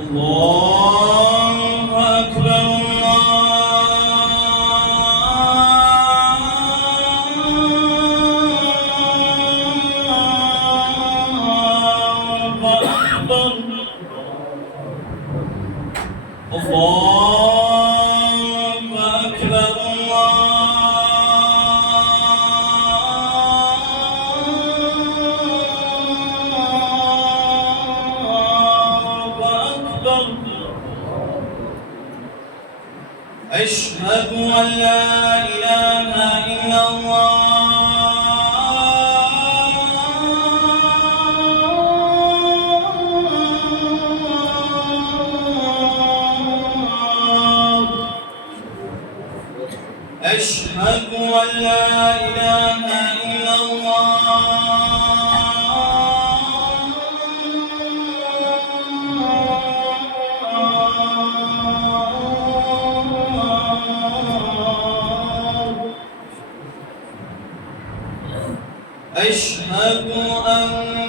الله أكبر أشهد أن لا إله إلا الله أشهد أن لا إله إلا أشهد أن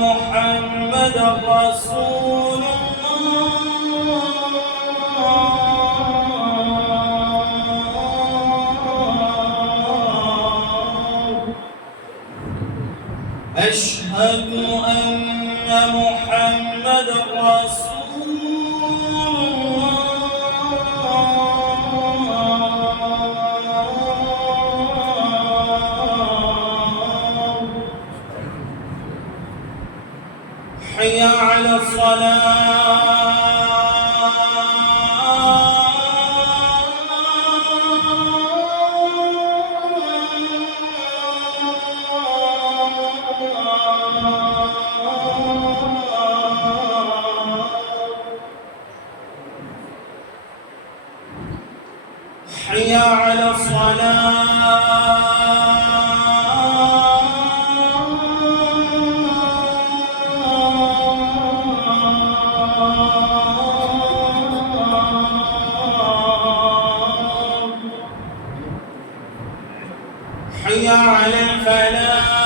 محمدا رسول الله أشهد أن محمدا رسول حي على حي على حي على الفلاح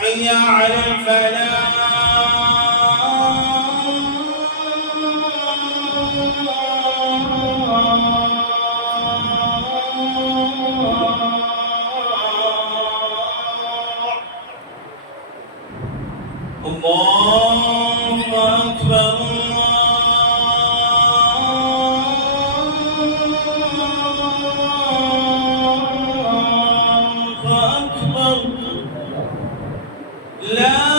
حي على الفلاح الله أكبر الله أكبر لا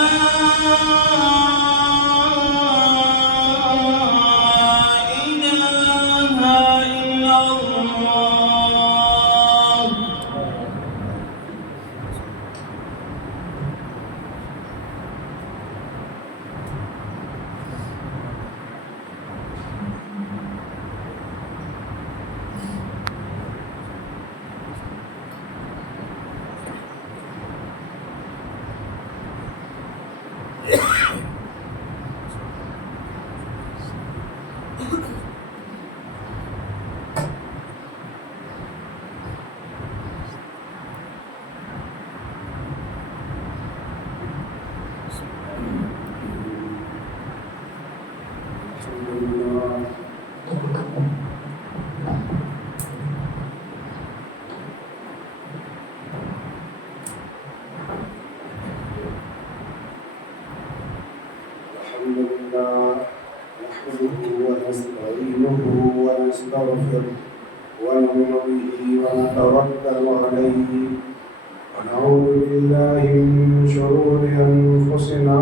إله إلا الله الحمد لله نحمده ونستعينه ونستغفره ونؤمن به ونتوكل عليه ونعوذ بالله من شرور أنفسنا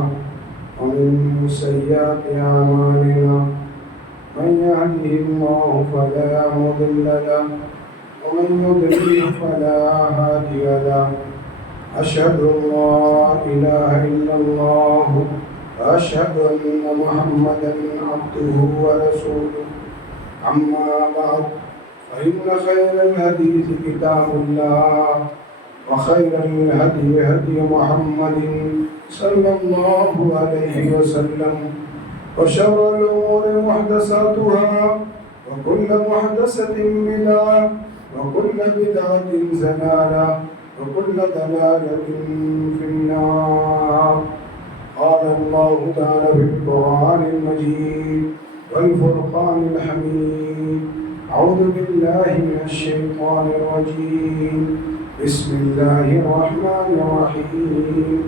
ومن سيئات أعمالنا من يهده الله فلا مضل له ومن يضلل فلا هادي له أشهد أن لا إله إلا الله وأشهد أن محمدا عبده ورسوله أما بعد فإن خير الحديث كتاب الله وخير الهدي هدي محمد صلى الله عليه وسلم وشر الأمور محدثاتها وكل محدثة بدعة وكل بدعة ضلالة وكل ضلالة في النار. قال الله تعالى في القرآن المجيد والفرقان الحميد: أعوذ بالله من الشيطان الرجيم. بسم الله الرحمن الرحيم.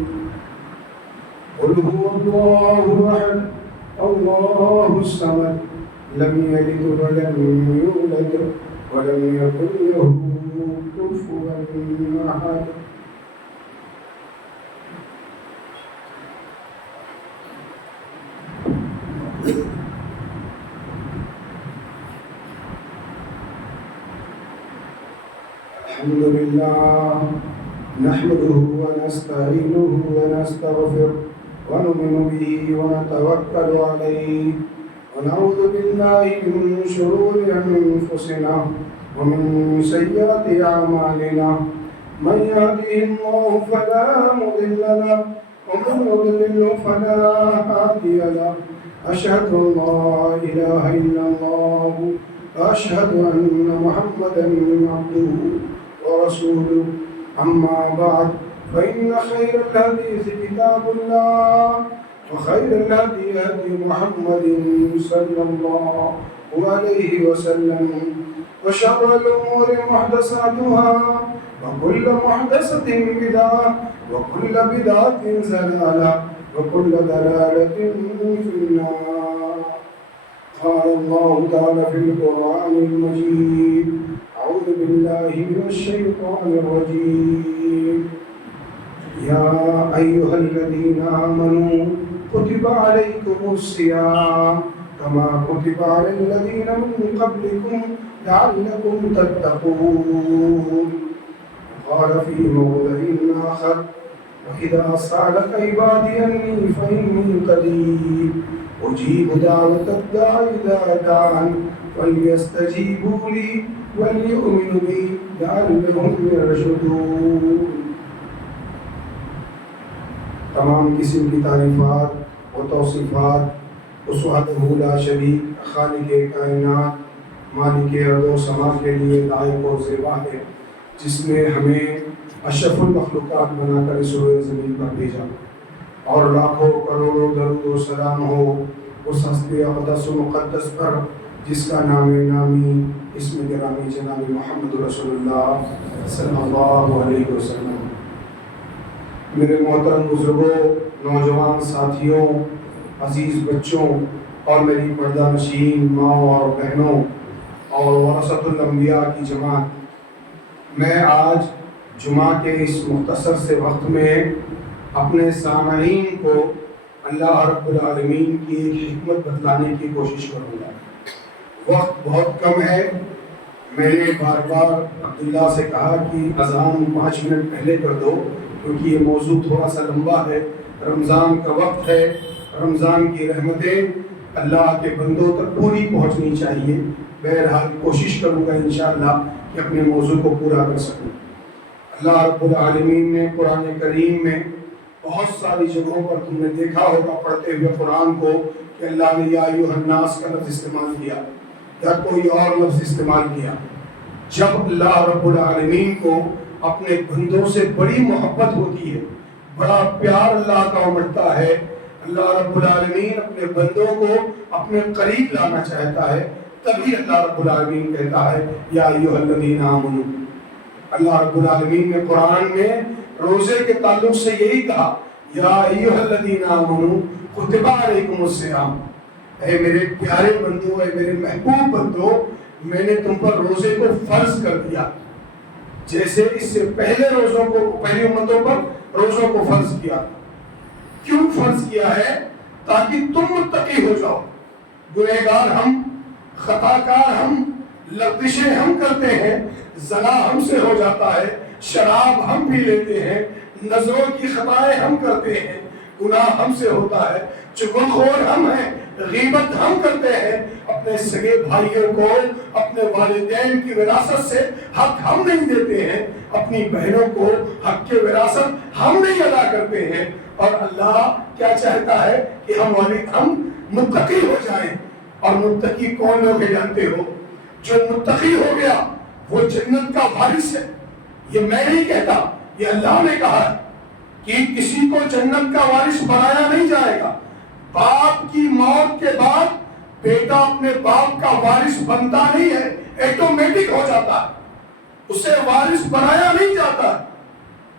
قل هو الله أحد الله الصمد لم يلد ولم يولد ولم يكن له كفوا أحد. الحمد لله نحمده ونستعينه ونستغفره ونؤمن به ونتوكل عليه ونعوذ بالله من شرور أنفسنا ومن سيئات أعمالنا. من يهده الله فلا مضل له ومن يضلل فلا هادي له. أشهد أن لا إله إلا الله وأشهد أن محمدا عبده ورسوله. أما بعد فإن خير الحديث كتاب الله وخير الهدي هدي محمد صلى الله عليه وسلم وشر الأمور محدثاتها وكل محدثة بدعة وكل بدعة ضلالة وكل ضلالة في النار. قال الله تعالى في القرآن المجيد: أعوذ بالله من الشيطان الرجيم. يا أيها الذين آمنوا كتب عليكم الصيام كما كتب على الذين من قبلكم لعلكم تتقون. قال في موضع آخر: وإذا سألك عبادي عني فإني قريب أجيب دعوة الداع إذا دعان فليستجيبوا لي وليؤمنوا بي لعلهم يرشدون. تمام قسم کی تعریفات و توصیفات اس وحدہ لا شریک خالق کائنات مالک ارض و سما کے لیے لائق و زیبا ہے، جس نے ہمیں اشرف المخلوقات بنا کر اس روئے زمین پر بھیجا، اور لاکھوں کروڑوں درود و سلام ہو اس ہستی اقدس و مقدس پر جس کا نام نامی اسم گرامی جناب محمد رسول اللہ صلی اللہ علیہ وسلم۔ میرے محترم بزرگوں، نوجوان ساتھیوں، عزیز بچوں اور میری پردہ نشین ماں اور بہنوں اور ورثۃ الانبیاء کی جماعت، میں آج جمعہ کے اس مختصر سے وقت میں اپنے سامعین کو اللہ رب العالمین کی ایک حکمت بتلانے کی کوشش کروں گا۔ وقت بہت کم ہے۔ میں نے بار بار عبداللہ سے کہا کہ اذان 5 منٹ پہلے کر دو، کیونکہ یہ موضوع تھوڑا سا لمبا ہے۔ رمضان کا وقت ہے، رمضان کی رحمتیں اللہ کے بندوں تک پوری پہنچنی چاہیے۔ بہرحال کوشش کروں گا انشاءاللہ کہ اپنے موضوع کو پورا کر سکوں۔ اللہ رب العالمین نے قرآن کریم میں بہت ساری جگہوں پر تم نے دیکھا ہوگا پڑھتے ہوئے قرآن کو کہ اللہ نے یا ایھا الناس کا لفظ استعمال کیا یا کوئی اور لفظ استعمال کیا۔ جب اللہ رب العالمین کو اپنے بندوں سے بڑی محبت ہوتی ہے، بڑا پیار اللہ کا امڑتا ہے، اللہ رب العالمین اپنے بندوں کو اپنے قریب لانا چاہتا ہے، تبھی اللہ رب العالمین کہتا ہے یا ایھا الذین آمنوا۔ اللہ رب العالمین نے قرآن میں روزے کے تعلق سے یہی کہا یا ایھا الذین آمنوا کتب علیکم الصیام۔ اے میرے پیارے بندو، اے میرے محبوب بندو، میں نے تم پر روزے کو فرض کر دیا، جیسے اس سے پہلے روزوں کو پہلی امتوں پر روزوں کو فرض کیا۔ کیوں فرض کیا ہے؟ تاکہ تم متقی ہو جاؤ۔ گنہگار ہم، خطاکار ہم، لغزشیں ہم کرتے ہیں، زنا ہم سے ہو جاتا ہے، شراب ہم پی لیتے ہیں، نظروں کی خطائیں ہم کرتے ہیں، گناہ ہم سے ہوتا ہے، چغل خور ہم ہیں، غیبت ہم کرتے ہیں، اپنے سگے بھائیوں کو اپنے والدین کی وراثت سے حق ہم نہیں دیتے ہیں، اپنی بہنوں کو حق کے وراثت ہم نہیں ادا کرتے ہیں۔ اور اللہ کیا چاہتا ہے کہ ہم متقی ہو جائیں۔ اور متقی کون لوگ ہیں جانتے ہو؟ جو متقی ہو گیا وہ جنت کا وارث ہے۔ یہ میں نہیں کہتا، یہ اللہ نے کہا ہے کہ کسی کو جنت کا وارث بنایا نہیں جائے گا۔ باپ کی موت کے بعد بیٹا اپنے باپ کا وارث بنتا نہیں ہے، آٹومیٹک ہو جاتا ہے، اسے وارث بنایا نہیں جاتا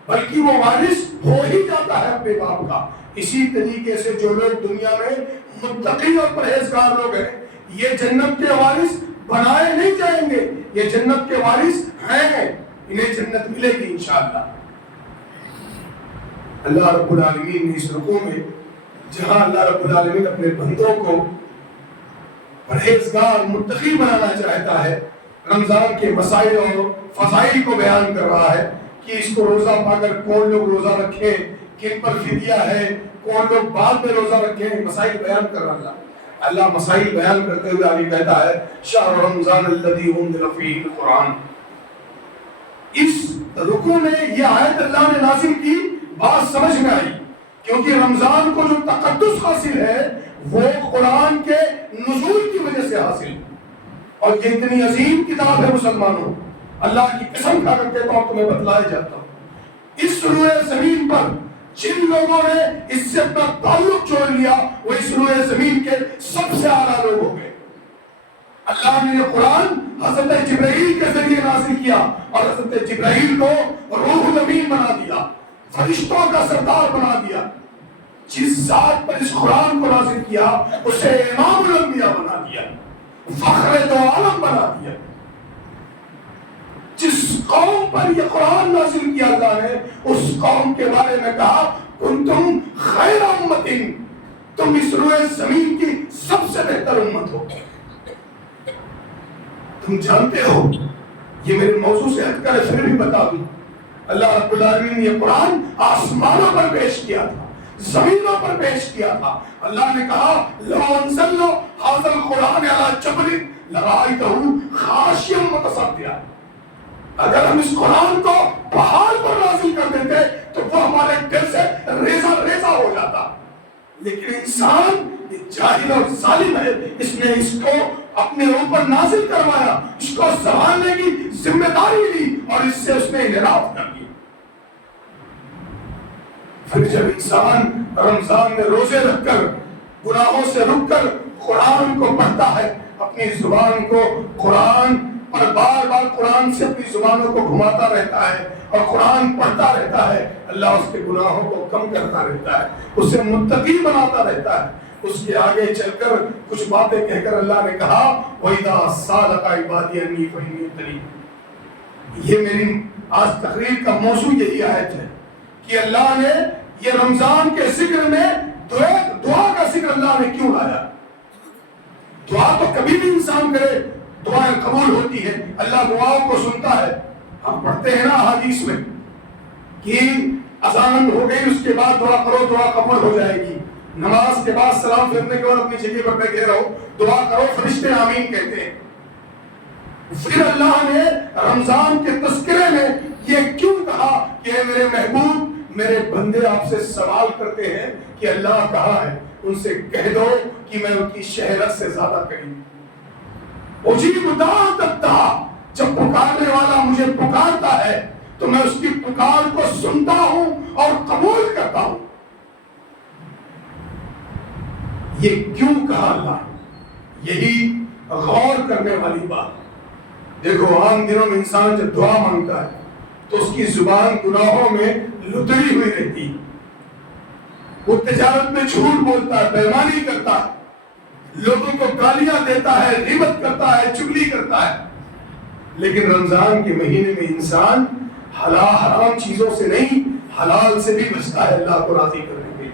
بلکہ وہ وارث ہو ہی جاتا ہے اپنے باپ کا۔ اسی طریقے سے جو لوگ دنیا میں متقی اور پرہیزگار لوگ ہیں، یہ جنت کے وارث بنائے نہیں جائیں گے، یہ جنت کے وارث ہیں، انہیں جنت ملے گی انشاءاللہ۔ اللہ رب العالمین نے اس رکوع میں جہاں اللہ رب العالمین اپنے بندوں کو پرہیزگار متقی بنانا چاہتا ہے، رمضان کے مسائل اور فضائل کو بیان کر رہا ہے کہ اس کو روزہ پا کر کون لوگ روزہ رکھیں، کن پر فدیہ ہے، کون لوگ بعد میں روزہ رکھیں، مسائل بیان کر رہا ہے۔ اللہ مسائل بیان کرتے ہوئے آگے کہتا ہے شہر رمضان الذی انزل فیہ القرآن۔ اس رکوع میں یہ آیت اللہ نے نازل کی، بات سمجھ میں آئی، کیونکہ رمضان کو جو تقدس حاصل ہے وہ قرآن کے نزول کی وجہ سے حاصل، اور یہ اتنی عظیم کتاب ہے مسلمانوں، اللہ کی قسم کھا کر کہتا ہوں، تمہیں بتلایا جاتا ہوں، اس روئے زمین پر جن لوگوں نے اس سے اپنا تعلق جوڑ لیا وہ اس روئے زمین کے سب سے اعلیٰ لوگ ہو گئے۔ اللہ نے یہ قرآن حضرت جبرائیل کے ذریعے نازل کیا اور حضرت جبرائیل کو روح الامین بنا دیا، فرشتوں کا سردار بنا دیا۔ جس ذات پر اس قرآن کو نازل کیا اسے امام الانبیاء بنا دیا، فخر دو عالم بنا دیا۔ جس قوم پر یہ قرآن نازل کیا اللہ نے اس قوم کے بارے میں کہا کنتم خیر امت، تم اس روئے زمین کی سب سے بہتر امت ہو۔ تم جانتے ہو، یہ میرے موضوع سے ہٹ کر پھر بھی بتا دوں، اللہ رب العالمین نے یہ قرآن آسمانوں پر پیش کیا تھا، زمینوں پر پیش کیا تھا۔ اللہ نے کہا لو انزلنا ھذا القرآن علی جبل لرأیتہ خاشعا متصدعا، اگر ہم اس قرآن کو پہاڑ پر نازل کر دیتے تو وہ ہمارے دل سے ریزہ ریزہ ہو جاتا، لیکن انسان جاہل اور ظالم ہے، اس نے اس کو اپنے اوپر نازل کروایا، اس کو سنبھالنے کی ذمہ داری لی اور اس سے اس نے انحراف کر دیا۔ پھر جب انسان رمضان میں روزے رکھ کر گناہوں سے رک کر قرآن کو پڑھتا ہے، اپنی زبان کو قرآن اور بار بار قرآن سے اپنی زبانوں کو گھماتا رہتا ہے اور قرآن پڑھتا رہتا ہے، اللہ اس کے گناہوں کو کم کرتا رہتا ہے، اسے متقی بناتا رہتا ہے۔ اس کے آگے چل کر کچھ باتیں کہہ کر اللہ نے کہا وَإِذَا سَأَلَكَ عِبَادِي عَنِّي فَإِنِّي قَرِيبٌ۔ یہ میری آج تقریر کا موضوع یہی آیت ہے کہ اللہ نے یہ رمضان کے ذکر میں دعا کا ذکر اللہ نے کیوں لایا۔ دعا تو کبھی بھی انسان کرے دعائیں قبول ہوتی ہے، اللہ دعاؤں کو سنتا ہے۔ ہم پڑھتے ہیں نا حدیث میں کہ اذان ہو گئی اس کے بعد دعا کرو دعا قبول ہو جائے گی، نماز کے بعد سلام پھیرنے کے بعد اپنی جگہ پر بیٹھے رہو دعا کرو، فرشتے آمین کہتے ہیں۔ پھر اللہ نے رمضان کے تذکرے میں یہ کیوں کہا کہ اے میرے محبوب، میرے بندے آپ سے سوال کرتے ہیں کہ اللہ کہاں ہے، ان سے کہہ دو کہ میں ان کی شہرت سے زیادہ قریب۔ اجیب دعوت الداع، جب پکارنے والا مجھے پکارتا ہے تو میں اس کی پکار کو سنتا ہوں اور قبول کرتا ہوں۔ یہ کیوں کہا اللہ؟ یہی غور کرنے والی بات۔ دیکھو عام دنوں میں انسان جب دعا مانگتا ہے تو اس کی زبان گناہوں میں لتڑی ہوئی رہتی، وہ تجارت میں جھوٹ بولتا ہے، بےایمانی کرتا ہے، لوگوں کو گالیاں دیتا ہے، غیبت کرتا ہے، چغلی کرتا ہے۔ لیکن رمضان کے مہینے میں انسان حلال حرام چیزوں سے نہیں حلال سے بھی بچتا ہے اللہ کو راضی کرنے کے لیے۔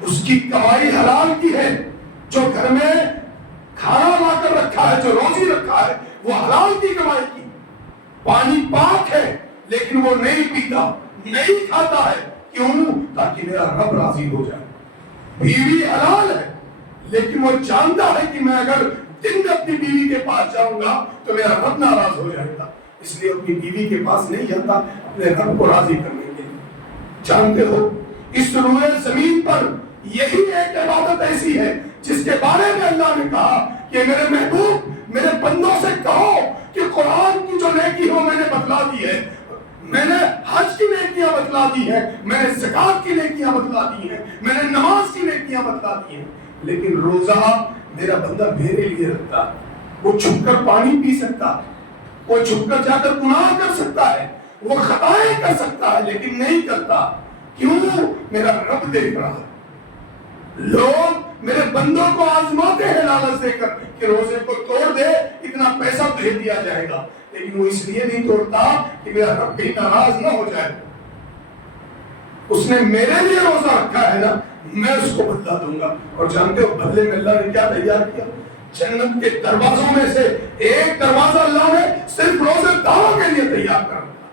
اس کی کمائی حلال کی ہے، جو گھر میں کھانا لا کر رکھا ہے، جو روزی رکھا ہے وہ حلال کی کمائی کی۔ پانی پاک ہے لیکن وہ نہیں پیتا، نہیں کھاتا ہے، کیوں؟ تاکہ میرا رب راضی ہو جائے۔ بیوی حلال ہے لیکن وہ جانتا ہے کہ میں اگر دن میں اپنی بیوی کے پاس جاؤں گا تو میرا رب ناراض ہو جائے گا، اس لیے اپنی بیوی کے پاس نہیں جاتا اپنے رب کو راضی کرنے کے لیے۔ جانتے ہو اس روئے زمین پر یہی ایک عبادت ایسی ہے جس کے بارے میں اللہ نے کہا کہ میرے محبوب میرے بندوں سے کہو کہ قرآن کی جو نیکی ہو میں نے بتلا دی ہے، میں نے حج کی نیکیاں بتلا دی ہیں، میں نے زکات کی نیکیاں بتلا دی ہیں، میں نے نماز کی نیکیاں بتلا دی ہیں، لیکن روزہ میرا بندہ میرے لیے رکھتا ہے۔ وہ چھپ کر پانی پی سکتا ہے، وہ چھپ کر جا کر گناہ کر سکتا ہے، وہ خطائیں کر سکتا ہے، لیکن نہیں کرتا۔ کیوں؟ میرا رب دیکھ رہا ہے۔ لوگ میرے بندوں کو آزماتے ہیں لالچ دے کر کہ روزے کو توڑ دے اتنا پیسہ تجھے دیا جائے گا، لیکن وہ اس لیے نہیں توڑتا کہ میرا رب کہیں ناراض نہ ہو جائے۔ اس نے میرے لیے روزہ رکھا ہے نا، میں اس کو بدلا دوں گا۔ اور جانتے ہو بدلے میں اللہ نے کیا تیار کیا؟ جنت کے دروازوں میں سے ایک دروازہ اللہ نے صرف روزے داروں کے لیے تیار کر رکھا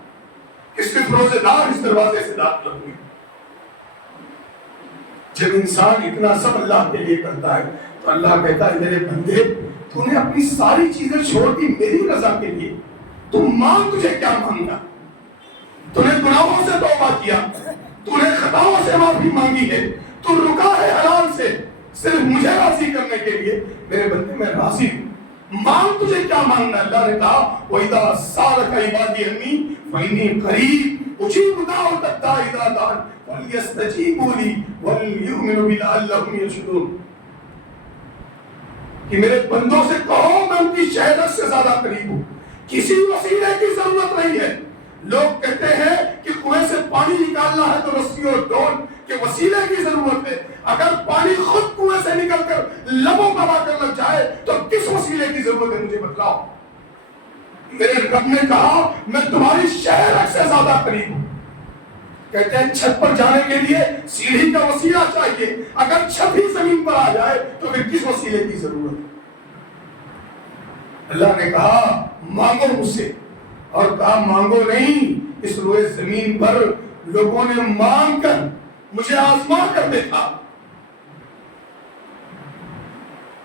کہ صرف روزے دار اس دروازے سے داخل ہوں گے۔ جب انسان اتنا سب اللہ کے لیے کرتا ہے تو اللہ کہتا ہے میرے بندے تو نے اپنی ساری چیزیں چھوڑ دی میری رضا کے لیے، تو مانگ تجھے کیا مانگا؟ تو نے گناہوں سے توبہ کیا، تو نے خطاؤں سے معافی مانگی ہے، تو رکا ہے حلال سے صرف مجھے راضی کرنے کے لیے۔ میرے بندے میں راضی ہوں، مانگ تجھے کیا مانگنا؟ اللہ نے کہا وَإِذَا سَأَلَكَ عِبَادِي عَنِّي فَإِنِّي قَرِيبٌ أُجِيبُ دَعْوَةَ الدَّاعِ إِذَا دَعَانِ فَلْيَسْتَجِيبُوا لِي وَلْيُؤْمِنُوا بِي لَعَلَّهُمْ يَرْشُدُونَ۔ کہ میرے بندوں سے کہو میں ان کی شہادت سے زیادہ قریب ہوں، کسی وسیلے کی ضرورت نہیں ہے۔ لوگ کہتے ہیں کہ کنویں سے پانی نکالنا ہے تو رسی اور ڈول کے وسیلے کی ضرورت ہے۔ اگر پانی خود کنویں سے نکل کر لبوں پر آ کر لگ جائے تو کس وسیلے کی ضرورت ہے؟ مجھے بتلاؤ۔ میرے رب نے کہا میں تمہاری شہرت سے زیادہ قریب ہوں۔ کہتے ہیں چھت پر جانے کے لیے سیڑھی کا وسیلہ چاہیے، اگر چھت ہی زمین پر آ جائے تو پھر کس وسیلے کی ضرورت ہے؟ اللہ نے کہا مانگو مجھ سے، اور کہا مانگو نہیں، اس روئے زمین پر لوگوں نے مانگ کر مجھے آزما کر دیکھا۔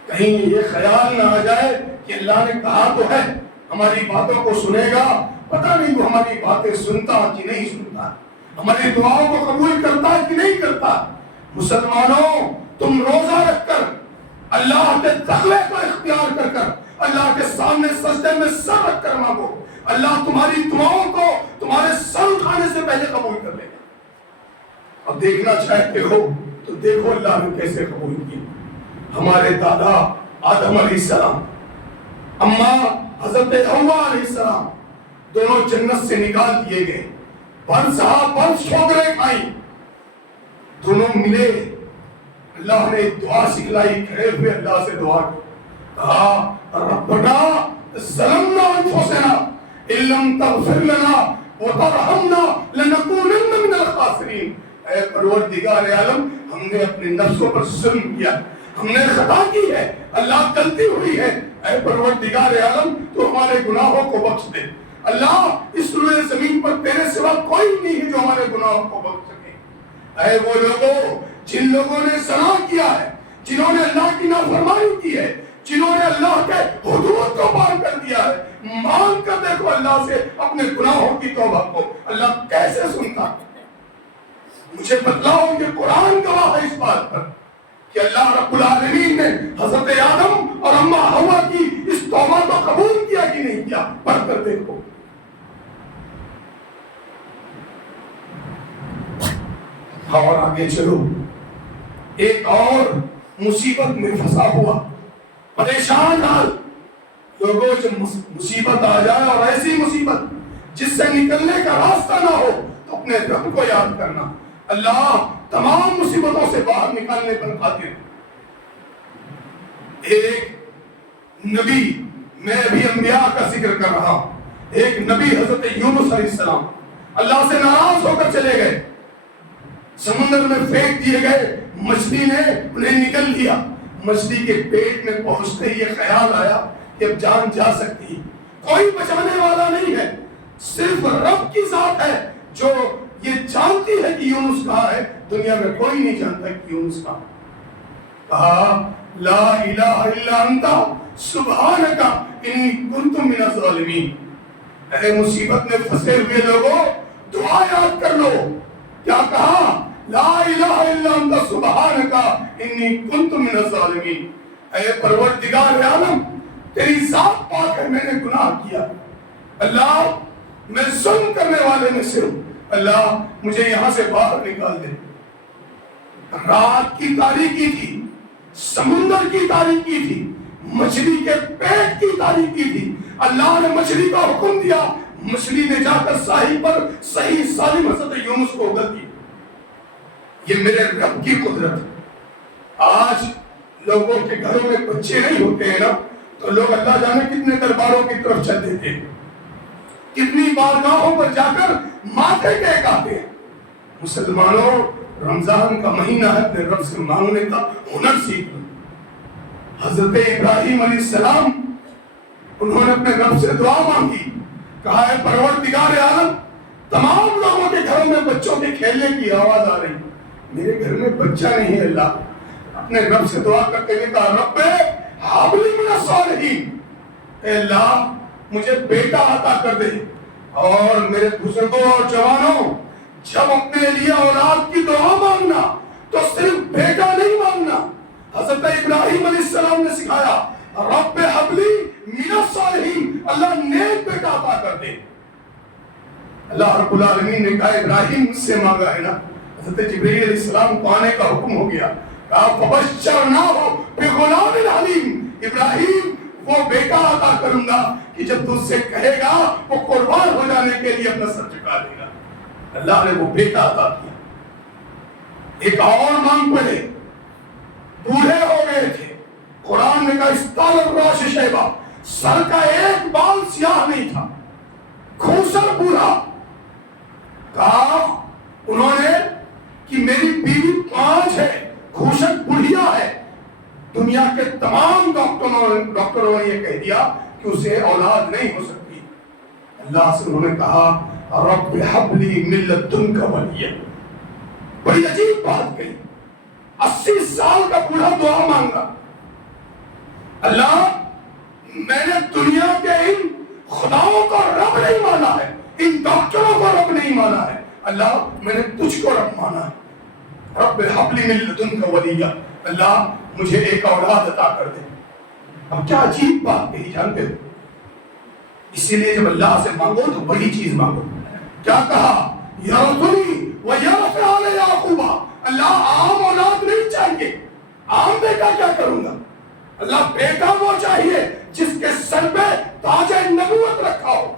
کہیں یہ خیال نہ آ جائے کہ اللہ نے کہا تو ہے ہماری باتوں کو سنے گا، پتہ نہیں وہ ہماری باتیں سنتا کہ نہیں سنتا، ہماری دعاؤں کو قبول کرتا کہ نہیں کرتا۔ مسلمانوں تم روزہ رکھ کر اللہ کے تقوی کو اختیار کر کر اللہ کے سامنے سجدے میں سر رکھ کر مانگو، اللہ تمہاری دعاؤں کو تمہارے سر اٹھانے سے پہلے قبول کر لے گا۔ اب دیکھنا چاہتے ہو تو دیکھو اللہ نے کیسے قبول کی۔ ہمارے دادا آدم علیہ السلام، اماں حضرت حوا علیہ السلام، دونوں جنت سے نکال دیے گئے، برس ٹھوکریں کھائی، دونوں ملے، اللہ نے دعا سکھلائی، کھڑے ہوئے اللہ سے دعا کی، کہا ربنا ظلمنا انفسنا ان لم تغفر لنا وترحمنا لنکونن من الخاسرین۔ اے پروردگار عالم، ہم نے اپنے نفسوں پر ظلم کیا، ہم نے خطا کی ہے، اللہ غلطی ہوئی ہے، اے پروردگار عالم تو ہمارے گناہوں کو بخش دے۔ اللہ اس روئے زمین پر تیرے سوا کوئی نہیں ہے جو ہمارے گناہوں کو بخش سکے۔ اے وہ لوگوں جن لوگوں نے زنا کیا ہے، جنہوں نے اللہ کی نافرمانی کی ہے، جنہوں نے اللہ کے حدود کو پار کر دیا ہے، مانگ کر دیکھو اللہ سے اپنے گناہوں کی توبہ کو، اللہ کیسے سنتا ہے؟ مجھے بتلاؤ، یہ قرآن گواہ ہے اس بات پر کہ اللہ رب العالمین نے حضرت آدم اور اماں حوا کی اس توبہ کو قبول کیا کہ نہیں کیا؟ پڑھ کر دیکھو۔ اور آگے چلو، ایک اور مصیبت میں پھنسا ہوا پریشان حال لوگوں، جب مصیبت آ جائے اور ایسی مصیبت جس سے نکلنے کا راستہ نہ ہو تو اپنے رب کو یاد کرنا۔ اللہ تمام مصیبتوں سے باہر نکالنے پر قادر۔ ایک نبی، میں ابھی انبیاء کا ذکر کر رہا ہوں، ایک نبی حضرت یونس علیہ السلام اللہ سے ناراض ہو کر چلے گئے، سمندر میں پھینک دیے گئے، مچھلی نے انہیں نکل لیا۔ مچھلی کے پیٹ میں پہنچتے ہی یہ خیال آیا کہ اب جان جا سکتی، کوئی بچانے والا نہیں ہے، صرف رب کی ذات ہے جو یہ جانتی ہے کہ یونس کہاں ہے، دنیا میں کوئی نہیں جانتا کہ یونس کہاں۔ کہا لا الہ الا انت سبحانک انی کنت من الظالمین۔ اے مصیبت میں پھنسے ہوئے لوگوں دعا یاد کر لو، کیا کہا؟ لا الہ الا انت سبحانک انی کنت من الظالمین۔ اے پروردگار عالم تیری ذات پاک ہے، میں نے گناہ کیا، اللہ میں ظلم کرنے والے میں سے ہوں، اللہ مجھے یہاں سے باہر نکال دے۔ رات کی تاریکی تھی، سمندر کی تاریکی تھی، مچھلی کے پیٹ کی تاریکی تھی، اللہ نے مچھلی کا حکم دیا، مچھلی نے جا کر ساحل پر صحیح سالم حضرت یونس کو اگل دی۔ یہ میرے رب کی قدرت ہے۔ آج لوگوں کے گھروں میں بچے نہیں ہوتے ہیں نا تو لوگ اللہ جانے کتنے درباروں کی طرف چل دیتے ہیں، کتنی بارگاہوں پر جا کر ماتھے ٹیک آتے ہیں۔ مسلمانوں رمضان کا مہینہ ہے، اپنے رب سے مانگنے کا ہنر سیکھ لو۔ حضرت ابراہیم علیہ السلام انہوں نے اپنے رب سے دعا مانگی، کہا ہے پروردگار عالم تمام لوگوں کے گھروں میں بچوں کے کھیلنے کی آواز آ رہی، میرے گھر میں بچہ نہیں ہے، اللہ اپنے رب سے دعا کرتے ہوئے کہا رب ہب لی من الصالحین، اے اللہ مجھے بیٹا عطا کر دے۔ اور میرے بزرگوں اور جوانوں جب اپنے لیے اولاد کی دعا مانگنا تو صرف بیٹا نہیں مانگنا، حضرت ابراہیم علیہ السلام نے سکھایا رب ہب لی من الصالحین، اللہ نیک بیٹا عطا کر دے۔ اللہ رب العالمین نے کہا ابراہیم مجھ سے مانگا ہے نا، حضرت جبرائیل علیہ السلام کو آنے کا حکم ہو گیا، کہا فبشرناہ بغلام حلیم، ابراہیم وہ بیٹا عطا کروں گا کہ جب تجھ سے کہے گا وہ قربان ہو جانے کے لیے اپنا سر جھکا دے گا۔ اللہ نے وہ بیٹا عطا کیا۔ ایک اور مانگ پڑے، بوڑھے ہو گئے تھے، قرآن نے کہا استال الراش شیبہ، سر کا ایک بال سیاہ نہیں تھا، کھوسر بوڑھا، کہا انہوں نے کہ میری بیوی 5 ہے، کھوسر بڑھیا ہے، دنیا کے تمام ڈاکٹروں نے یہ کہہ دیا کہ اسے اولاد نہیں ہو سکتی۔ اللہ سے انہوں نے کہا رب ہب لی من لدنک ولیا۔ بڑی عجیب بات کہی، 80 سال کا بوڑھا دعا مانگا، اللہ میں نے دنیا کے ان خداؤں کو رب نہیں مانا ہے، ان ڈاکٹروں کو رب نہیں مانا ہے، اللہ میں نے تجھ کو رب مانا ہے، رب ہب لی من لدنک ولیا، اللہ مجھے ایک اولاد عطا کر دے۔ اب کیا عجیب بات کہی جانتے ہو؟ اسی لیے جب اللہ سے مانگو تو بڑی چیز مانگو۔ کیا کہا یرثنی ویرث آل یعقوب، اللہ عام اولاد نہیں چاہیے، عام بیٹا کیا کروں گا، اللہ بیٹا وہ چاہیے جس کے سر پہ تاج نبوت رکھا ہو۔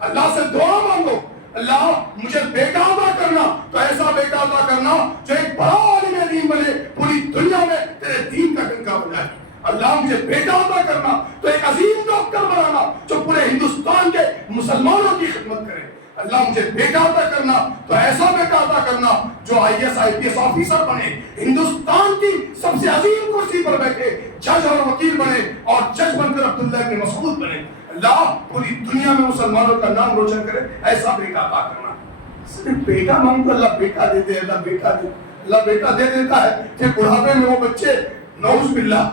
اللہ سے دعا مانگو اللہ مجھے بیٹا عطا کرنا، تو ایسا بیٹا عطا کرنا جو ایک بڑا عالم دین بنے، پوری دنیا میں تیرے دین کا ڈنکا بجائے۔ اللہ مجھے بیٹا عطا کرنا تو ایک عظیم ڈاکٹر بنانا جو پورے ہندوستان کے مسلمانوں کی خدمت کرے۔ اللہ مجھے بیٹا عطا کرنا تو ایسا بیٹا عطا کرنا جو IAS IPS آفیسر بنے، ہندوستان کی سب سے عظیم کرسی پر بیٹھے، جج اور وکیل بنے، اور جج بن کر عبداللہ ابن مسعود بنے۔ اللہ پوری دنیا میں مسلمانوں کا نام روشن کرے، ایسا بیٹا عطا کرنا۔ صرف بیٹا مانگو اللہ بیٹا دیتے، اللہ بیٹا دے، اللہ بیٹا دے دیتا ہے کہ بڑھاپے میں وہ بچے نعوذ باللہ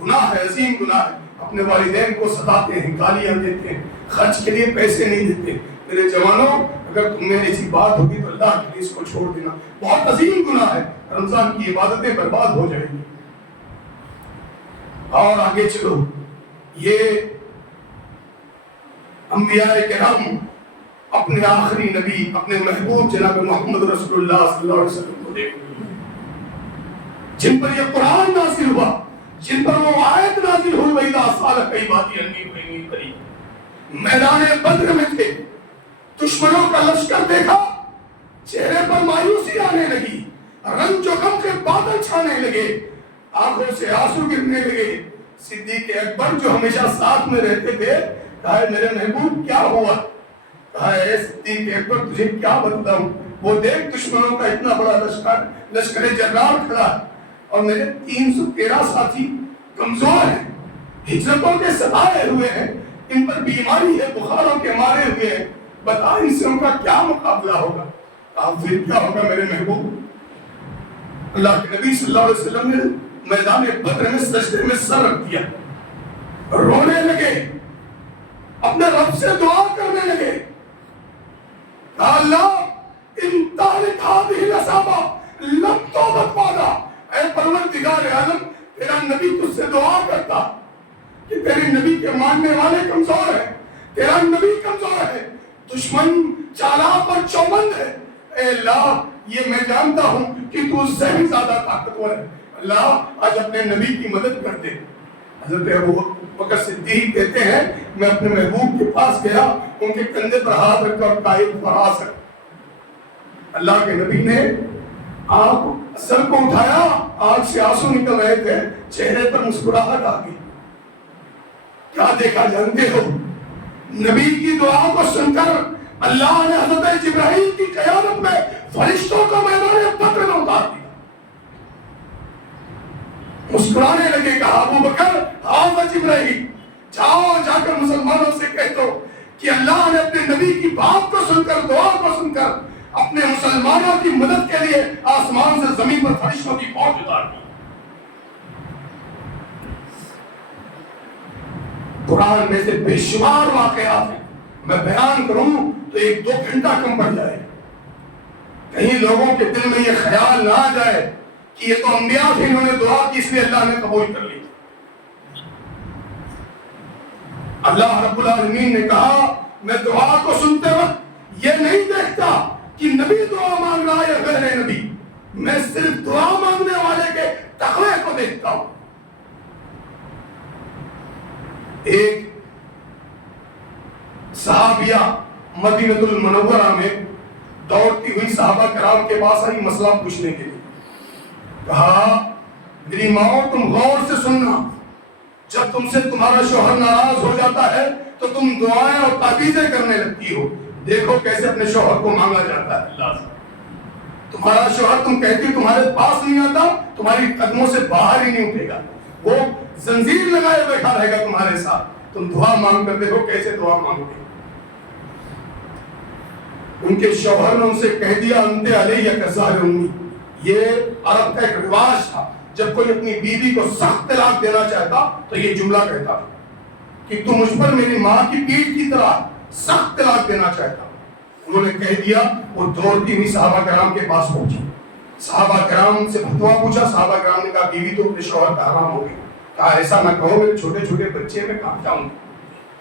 گناہ ہے، عظیم گناہ ہے، اپنے والدین کو ستاتے ہیں، گالیاں دیتے ہیں، خرچ کے لیے پیسے نہیں دیتے۔ میرے جوانوں اگر تم میں ایسی بات ہوگی تو اللہ کے لیے اس کو چھوڑ دینا، بہت عظیم گناہ ہے، رمضان کی عبادتیں برباد ہو جائیں گی۔ اور آگے چلو، یہ انبیاء کرام اپنے آخری نبی اپنے محبوب جناب محمد رسول اللہ صلی اللہ علیہ وسلم کو دیکھو، جن پر یہ قرآن نازل ہوا، جن پر وہ آیت نازل ہوئی وَإِذَا سَأَلَكَ عِبَادِي عَنِّي فَإِنِّي قَرِيبٌ، میدان بدر میں تھے، دشمنوں کا لشکر دیکھا، چہرے پر مایوسی آنے لگی، رنج و غم کے بادل چھانے لگے، آنکھوں سے آنسو گرنے لگے۔ صدیق اکبر جو ہمیشہ ساتھ میں رہتے تھے کہا میرے محبوب کیا ہوا؟ کہا اے صدیق اکبر تجھے کیا بتاؤں، وہ دیکھ دشمنوں کا اتنا بڑا لشکر جرار کھڑا ہے اور میرے 313 ساتھی کمزور ہیں، ہجرتوں کے ستائے ہوئے ہیں، ان پر بیماری ہے، بخاروں کے مارے ہوئے ہیں، بتا ان سے ان کا کیا مقابلہ ہوگا؟ آپ پھر کیا ہوگا میرے محبوب؟ اللہ کے نبی صلی اللہ علیہ وسلم نے میدان بدر میں سجدے میں سر رکھ دیا، رونے لگے، اپنے رب سے دعا کرنے لگے، اللہ ان تارک هذه العصابة لم توبت بعدا، اے پروردگار عالم تیرا نبی تجھ سے دعا کرتا کہ تیرے نبی کے ماننے والے کمزور ہیں، تیرا نبی کمزور ہے، دشمن چالاک اور چوبند ہے، اے اللہ یہ میں جانتا ہوں کہ تو اس سے بھی زیادہ طاقتور ہے، اللہ آج اپنے نبی کی مدد کر دے۔ حضرت ابو بکر صدیق کہتے ہیں میں اپنے محبوب کے پاس گیا، ان کے کندھے پر ہاتھ رکھا اور قائد فراس رکھا، اللہ کے نبی نے آپ سر کو اٹھایا، آنکھ سے آنسو نکل رہے تھے، چہرے پر مسکراہٹ آ گئی۔ کیا دیکھا جانتے ہو؟ نبی کی دعا کو سن کر اللہ نے حضرت جبرائیل کی قیادت میں فرشتوں کو میدان بدر میں اتار دیا۔ مسکرانے لگے، کہا ابو بکر ہاذا جبرائیل، جاؤ جا کر مسلمانوں سے کہہ دو کہ اللہ نے اپنے نبی کی بات کو سن کر، دعا کو سن کر اپنے مسلمانوں کی مدد کے لیے آسمان سے زمین پر فرشتوں کی فوج اتار دی۔ قرآن میں سے بے شمار واقعات ہیں، میں بیان کروں تو 1-2 گھنٹہ کم پڑ جائے، کہیں لوگوں کے دل میں یہ خیال نہ آ جائے کہ یہ تو انبیاء تھے، انہوں نے دعا کی اس لیے اللہ نے قبول کر لی۔ اللہ رب العالمین نے کہا میں دعا کو سنتے وقت یہ نہیں دیکھتا کہ نبی دعا مانگ رہا ہے یا غیر نبی، میں صرف دعا مانگنے والے کے تقوی کو دیکھتا ہوں۔ ایک صحابیہ مدینہ المنورہ میں دوڑتی ہوئی صحابہ کرام کے پاس آئی مسئلہ پوچھنے کے لیے، کہا میری ماں تم غور سے سننا، جب تم سے تمہارا شوہر ناراض ہو جاتا ہے تو تم دعائیں اور تعویذیں کرنے لگتی ہو، دیکھو کیسے اپنے شوہر کو مانگا جاتا ہے اللہ سے۔ تمہارا شوہر تم کہتی تمہارے پاس نہیں آتا، تمہاری قدموں سے باہر ہی نہیں اٹھے گا، وہ زنجیر لگائے بیٹھا رہے گا تمہارے ساتھ، تم دعا مانگ کر دیکھو کیسے دعا مانگتے۔ ان کے شوہر نے ان سے کہہ دیا انت علیہ کظہر امی، یہ عرب کا ایک رواج تھا، جب کوئی اپنی بیوی کو سخت طلاق دینا چاہتا تو یہ جملہ کہتا کہ تو مجھ پر میری ماں کی پیٹھ کی طرح سخت طلاق دینا چاہتا۔ انہوں نے کہہ دیا، وہ دوڑتی ہوئی صحابہ کرام کے پاس پہنچی، صحابہ کرام سے فتویٰ پوچھا، صحابہ کرام نے کہا بیوی تو اپنے شوہر کا حرام ہو گئی، کہا ایسا نہ کہو میرے چھوٹے چھوٹے بچے میں کہاں جاؤں۔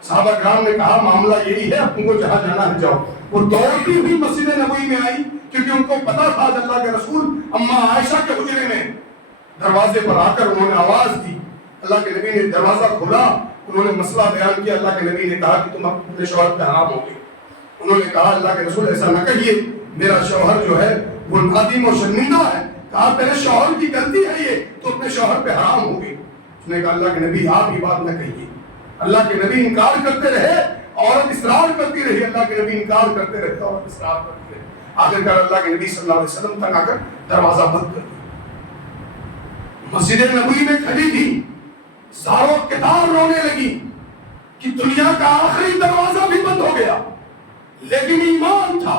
صحابہ کرام نے کہا معاملہ یہی ہے، تم کو جہاں جانا ہے جاؤ۔ وہ دوڑتی ہوئی مسجد نبوی میں آئی، کیونکہ ان کو پتا تھا اللہ کے رسول اما عائشہ کے حجرے میں دروازے پر آ کر انہوں نے آواز دی، اللہ کے نبی نے دروازہ کھولا، انہوں نے مسئلہ بیان کیا، اللہ کے نبی نے کہا کہ تم اپنے شوہر پہ حرام ہو گئے۔ انہوں نے کہا اللہ کے رسول ایسا نہ کہیے، میرا شوہر جو ہے وہ نادم و شرمندہ ہے۔ کہا تیرے شوہر کی غلطی ہے یہ، تو اپنے شوہر پہ حرام ہو گئی۔ اس نے کہا اللہ کے نبی آپ یہ بات نہ کہیے۔ اللہ کے نبی انکار کرتے رہے، عورت اصرار کرتی رہی، اللہ کے نبی انکار کرتے رہے، عورت اصرار کرتی رہی، آخرکار اللہ کے نبی صلی اللہ علیہ وسلم تک آ کر دروازہ بند کر دیا۔ مسجد نبوی میں کھڑی تھی، زاروں کتار رونے لگی کہ دنیا کا آخری دروازہ بھی بند ہو گیا، لیکن ایمان تھا،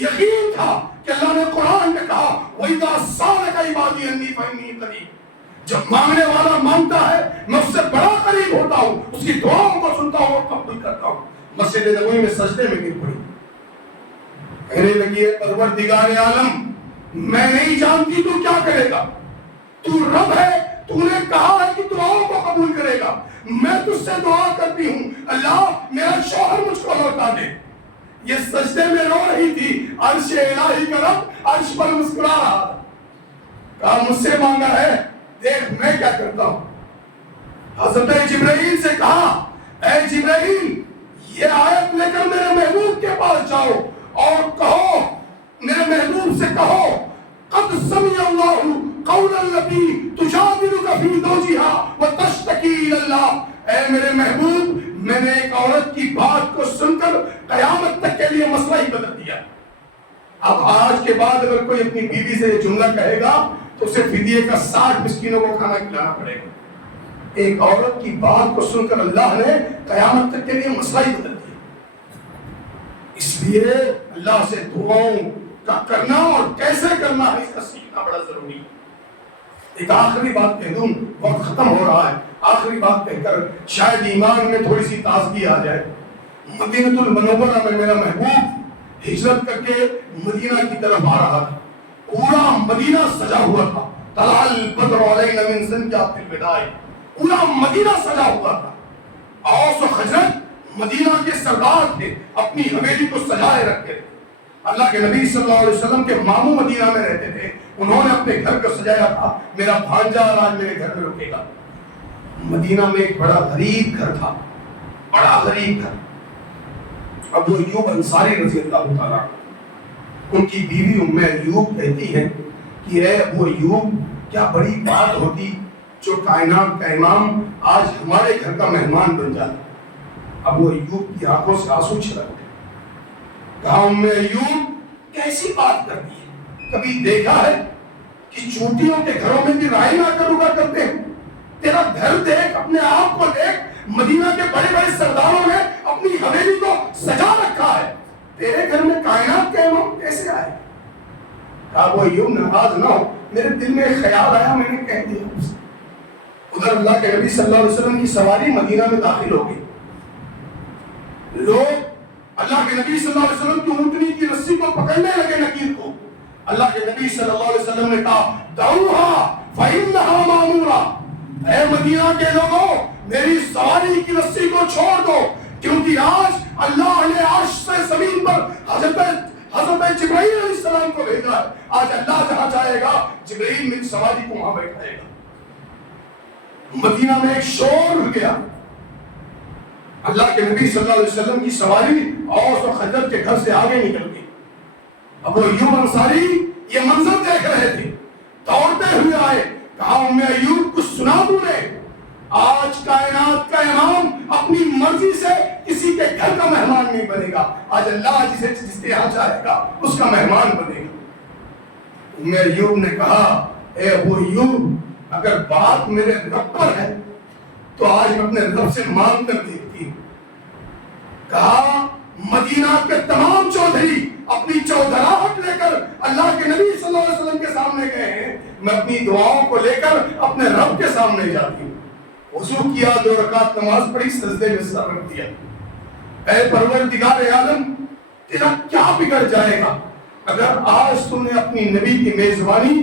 یقین تھا کہ اللہ نے قرآن میں کہا وَإِذَا سَأَلَكَ عِبَادِي عَنِّي فَإِنِّي قَرِيبٌ، جب مانگنے والا مانگتا ہے میں اس سے بڑا قریب ہوتا ہوں، اس کی دعاؤں کو سنتا ہوں اور قبول کرتا ہوں۔ مسجد نبوی میں سجدے میں گر پڑی، کہنے لگی ہے پروردگار عالم میں نہیں جانتی تو کیا کرے گا، تو رب ہے، تو نے کہا ہے کہ دعاؤں کو قبول کرے گا، میں تجھ سے دعا کرتی ہوں اللہ میرا شوہر مجھ کو لوٹا دے۔ یہ سجدے میں رو رہی تھی، عرش الہی کا رب عرش پر مسکرا رہا تھا، کہا مجھ سے مانگا ہے، دیکھ میں کیا کرتا ہوں۔ حضرت جبرائیل سے کہا اے جبرائیل یہ آیت لے کر میرے محبوب کے پاس جاؤ اور کہو، میرے محبوب سے کہو قد سمع اللہ قول التي تجادلك في زوجها وتشتكي الى اللہ، اے میرے محبوب میں نے ایک عورت کی بات کو سن کر قیامت تک کے لیے مسئلہ ہی بدل دیا۔ اب آج کے بعد اگر کوئی اپنی بیوی سے یہ جملہ کہے گا تو اسے فدیے کا 60 مسکینوں کو کھانا کھلانا پڑے گا۔ ایک عورت کی بات کو سن کر اللہ نے قیامت تک کے لیے مسئلہ ہی بدل دیا۔ اس لیے اللہ سے دعاؤں کا کرنا اور کیسے کرنا ہے اس کا سیکھنا بڑا ضروری ہے۔ ایک آخری بات کہہ دوں، وقت ختم ہو رہا ہے، آخری بات کہہ کر شاید ایمان میں تھوڑی سی تازگی آ جائے۔ مدینہ المنورہ میں میرا محبوب ہجرت کر کے مدینہ کی طرف آ رہا تھا، پورا مدینہ سجا ہوا تھا، طلع البدر علینا من ثنیات الوداع، پورا مدینہ سجا ہوا تھا۔ اوس و خزرج مدینہ کے سردار تھے، اپنی حویلی کو سجائے رکھتے تھے۔ اللہ کے نبی صلی اللہ علیہ وسلم کے ماموں مدینہ میں رہتے تھے، انہوں نے اپنے گھر کو سجایا تھا، میرا بھانجا آج میرے گھر میں رکے گا۔ مدینہ میں ایک بڑا غریب گھر تھا، بڑا غریب گھر۔ ابو ایوب انصاری رضی اللہ تعالیٰ، ان کی بیوی ام ایوب کہتی ہیں کہ اے ابو ایوب، کیا بڑی بات ہوتی جو کائنات کا امام آج ہمارے گھر کا مہمان بن جاتا۔ ابو ایوب کی آنکھوں سے آنسو چھلک گئے۔ کہا ام ایوب کیسی بات کرتی ہے؟ کبھی دیکھا ہے کہ چوٹیوں کے گھروں میں بھی رائے نہ کر رکا کرتے ہیں؟ تیرا گھر دیکھ، اپنے آپ کو دیکھ، مدینہ کے بڑے بڑے سرداروں نے اپنی حویلی کو سجا رکھا ہے، تیرے گھر میں کائنات کا امام کیسے آئے؟ کہا وہ ایوب ناراض نہ ہو، میرے دل میں ایک خیال آیا، میں نے کہہ دیا اسے۔ ادھر اللہ کے نبی صلی اللہ علیہ وسلم کی سواری مدینہ میں داخل ہو گئی۔ لوگ اللہ کے نبی صلی اللہ علیہ وسلم کی اونٹنی کی رسی کو پکڑنے لگے نکیر کو۔ اللہ کے نبی صلی اللہ علیہ وسلم نے کہا دعوها فإنها مأمورة، اے مدینہ کے لوگوں میری سواری کی رسی کو چھوڑ دو، کیونکہ آج اللہ نے عرش سے زمین پر حضرت جبرائیل علیہ السلام کو بھیجا ہے۔ آج اللہ جہاں چاہے گا جبرائیل میری سواری کو وہاں بیٹھائے گا۔ مدینہ میں ایک شور ہو گیا۔ اللہ کے نبی صلی اللہ علیہ وسلم کی سواری اوس و خزرج کے گھر سے آگے نکل گئی۔ ابو ایوب انصاری یہ منظر دیکھ رہے تھے، دوڑتے ہوئے آئے، کہا ام ایوب کچھ سنا تو نے؟ آج کائنات کا امام اپنی مرضی سے کسی کے گھر کا مہمان نہیں بنے گا، آج اللہ جس کے یہاں چاہے گا اس کا مہمان بنے گا۔ ام ایوب نے کہا اے ابو ایوب، اگر بات میرے رب پر ہے تو آج میں اپنے رب سے مانگ کر دیکھتی ہوں۔ کہا مدینہ کے تمام چودھری اپنی چودھراہٹ لے کر اللہ کے نبی صلی اللہ علیہ وسلم کے سامنے گئے ہیں، میں اپنی دعاؤں کو لے کر اپنے رب کے سامنے جاتی ہوں۔ وضو کیا، 2 رکعت نماز پڑھی، سجدے میں سر رکھ دیا۔ اے پروردگار عالم، تیرا کیا بگڑ جائے گا اگر آج تم نے اپنی نبی کی میزبانی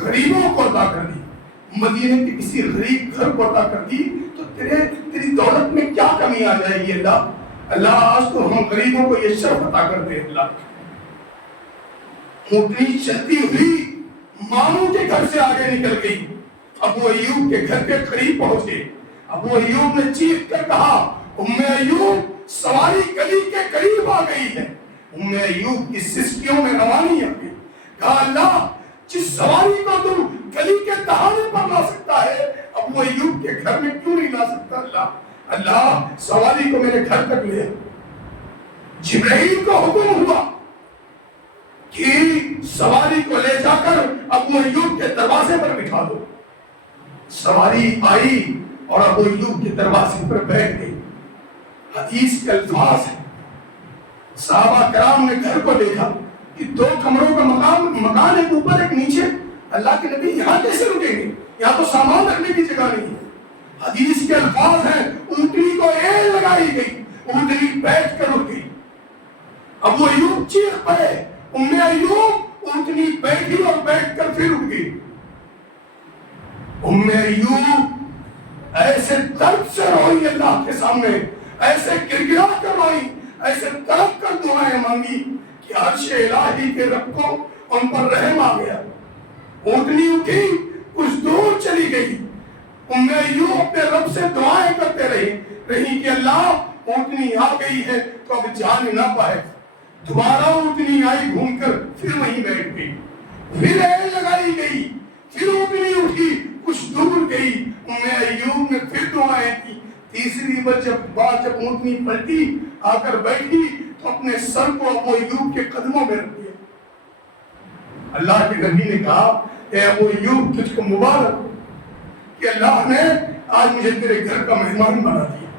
غریبوں کو عطا کر دی، مدینے کے کسی غریب گھر کو عطا کر دی تو تیری دولت میں کیا کمی آ جائے گی؟ اللہ آج تو ہم غریبوں کو یہ شرف عطا کر دے۔ اللہ اونٹنی چلتی ہوئی ماموں کے گھر سے آگے نکل گئی، ابو ایوب کے گھر کے قریب پہنچ گئی۔ ابو ایوب نے چیخ کر کہا ام ایوب سواری گلی کے قریب آ گئی ہے۔ ام ایوب کی سسکیوں میں روانی آ گئی۔ کہا اللہ جس سواری کو تم گلی کے دہانے پر لا سکتا ہے ابو ایوب کے گھر میں کیوں نہیں لا سکتا؟ اللہ سواری کو میرے گھر تک لے۔ جبرائیل کو حکم ہوا کہ سواری کو لے جا کر ابو ایوب کے دروازے پر بٹھا دو۔ سواری آئی اور ابو ایوب کے دروازے پر بیٹھ گئی۔ حدیث کے الفاظ ہیں، صحابہ کرام نے گھر کو دیکھا کہ 2 کمروں کا مکان ایک اوپر ایک نیچے۔ اللہ کے نبی یہاں کیسے رکیں گے؟ یہاں تو سامان رکھنے کی جگہ نہیں ہے۔ حدیث کے الفاظ ہیں اونٹنی کو ایل لگائی گئی، اونٹنی بیٹھ کر رک گئی۔ ابو ایوب چیخ پڑے، ام ایوب اونٹنی بیٹھی اور بیٹھ کر پھر رک گئی۔ ام ایوب ایسے درد سے روئی اللہ کے سامنے، ایسے گرگرا کر روئی، ایسے تڑپ کر دعائیں مانگی کہ عرش الہی کے رب کو ان پر رحم آ گیا۔ اونٹنی اٹھی، کچھ دور چلی گئی۔ ام ایوب اپنے رب سے دعائیں کرتے رہی کہ اللہ اونٹنی آ گئی ہے تو اب جان نہ پائے۔ دوبارہ اونٹنی آئی گھوم کر پھر وہیں بیٹھ گئی، پھر ایل لگائی گئی، پھر اونٹنی اٹھی، کچھ دور گئی۔ ام ایوب نے پھر دعائیں کی۔ تیسری بار جب اونٹنی پلٹی آ کر بیٹھی تو اپنے سر کو ابو ایوب کے قدموں میں رکھ دیا۔ اللہ کے نبی نے کہا اے ابو ایوب تجھ کو مبارک کہ اللہ نے آج مجھے تیرے گھر کا مہمان بنا دیا۔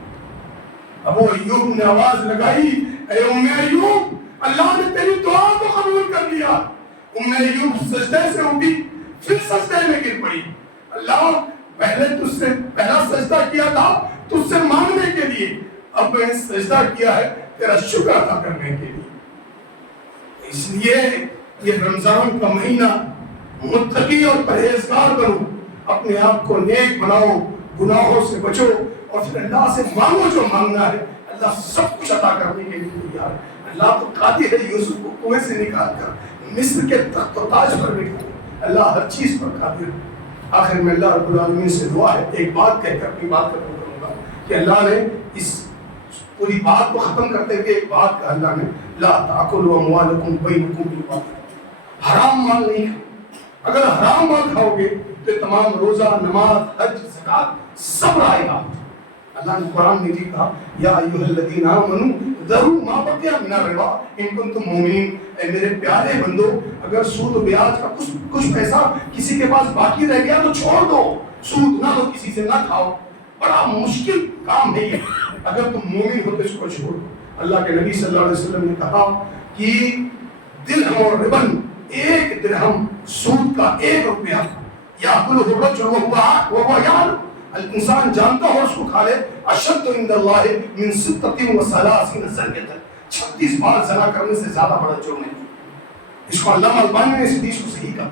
ابو ایوب نے آواز لگائی اے ام ایوب اللہ نے تیری دعا کو قبول کر لیا۔ ام ایوب سجدے سے اٹھی، پھر سجدے میں گر پڑی۔ اللہ پہلے تجھ سے پہلا سجدہ کیا تھا تجھ سے مانگنے کے لیے، اب میں سجدہ کیا ہے تیرا شکر ادا کرنے کے لیے۔ اس لیے یہ رمضان کا مہینہ متقی اور پرہیزگار بنو، اپنے آپ کو نیک بناؤ، گناہوں سے بچو، اور پھر اللہ سے مانگو جو مانگنا ہے، اللہ سب کچھ عطا کرنے کے لیے تیار ہے۔ اللہ تو قادر ہے یوسف کو کنویں سے نکال کر مصر کے تخت و تاج پر بٹھائے، اللہ ہر چیز پر قادر ہے۔ آخر میں اللہ رب العالمین سے دعا ہے، ایک بات کہہ کر اپنی بات ختم کروں گا کہ اللہ نے اس پوری بات کو ختم کرتے ہوئے ایک بات کہا، اللہ نے لا تاکلوا اموالکم بینکم بالباطل، حرام مال نہیں کھاؤ۔ اگر حرام مال کھاؤ گے تو تمام روزہ، نماز، حج، زکات سب رائے گا۔ اللہ نے قرآن میں بھی کہا یا ایھا الذین آمنوا ذروا ما بقی من الربا ان کنتم مؤمنین، اے میرے پیارے بندو اگر سود و بیاج کا کچھ پیسہ کسی کے پاس باقی رہ گیا تو چھوڑ دو، سود نہ دو، کسی سے نہ کھاؤ۔ بڑا مشکل کام ہے یہ، اگر تم مومن ہو تو اس کو چھوڑ دو۔ اللہ کے نبی صلی اللہ علیہ وسلم نے کہا کہ درہم اور ربن، ایک درہم سود کا 1 روپیہ، یاکلہ الرجل وهو یعلم، انسان جانتا ہو اس کو کھا لے، اشد عند اللہ من 36 زنیۃ، 36 بار زنا کرنے سے زیادہ بڑا جرم ہے۔ اس کو علامہ البانی نے اس حدیث کو صحیح کہا۔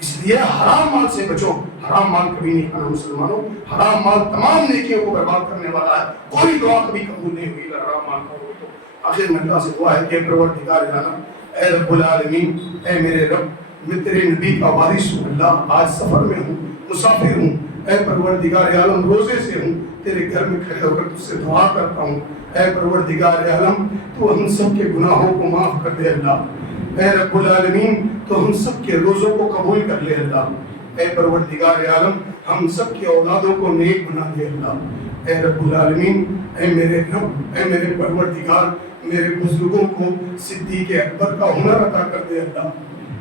اس لیے حرام مال سے بچو، حرام مال کبھی نہیں کھانا مسلمانوں، حرام مال تمام نیکیوں کو برباد کرنے والا ہے، کوئی دعا کبھی قبول نہیں ہوئی اگر حرام مال کھاؤ تو۔ آخر میں اللہ سے دعا ہے کہ پروردگار العالم، اے رب العالمین، اے میرے رب، میں تیرے نبی کا وارث ہوں، اللہ آج سفر میں ہوں، مسافر ہوں، اے پروردگار عالم روزے سے ہوں، تیرے گھر میں کھڑے ہو کر تجھ سے دعا کرتا ہوں، اے پروردگار عالم تو ہم سب کے گناہوں کو معاف کر دے اللہ، اے رب العالمین تو ہم سب کے روزوں کو قبول کر لے اللہ، اے پروردگار عالم ہم سب کی اولادوں کو نیک بنا دے اللہ، اے رب العالمین، اے میرے رب، اے میرے پروردگار میرے بزرگوں کو صدیق اکبر کا ہنر عطا کر دے اللہ،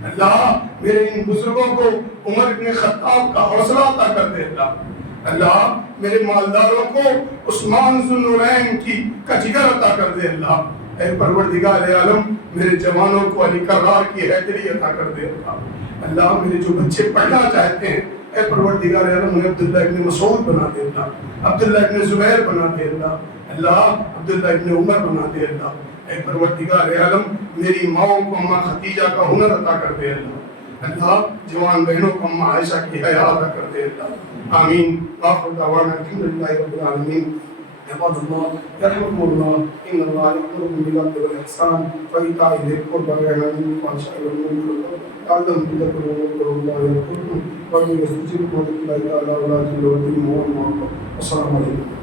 اللہ میرے ان بزرگوں کو عمر ابن خطاب کا حوصلہ عطا کر دے اللہ، اللہ میرے مالداروں کو عثمان ذو النورین کا جگر عطا کر دے اللہ، اے پروردگار عالم میرے جوانوں کو علی کرار کی حیدری عطا کر دے اللہ، اللہ میرے جو بچے پڑھنا چاہتے ہیں اے پروردگار عالم انہیں عبداللہ ابن مسعود بنا دے اللہ، عبداللہ ابن زبیر بنا دے اللہ، اللہ عبداللہ ابن عمر بنا دے اللہ، اے پروردگار عالم میری ماؤں کو اماں خدیجہ کا ہنر عطا کر دے اللہ، اللہ جوان بہنوں کو اماں عائشہ کی حیا عطا کر دے اللہ، آمین۔ آخر دعوانا الحمدللہ رب العالمین۔ عباد اللہ یرحمکم اللہ ان اللہ یأمرکم بالعدل والإحسان وإیتاء ذی القربى وینہا عن الفحشاء والمنکر لعلکم تذکرون واذکروا اللہ یذکرکم ومن یستجب دعوة اللہ تعالی ولا تضلوا السلام علیکم۔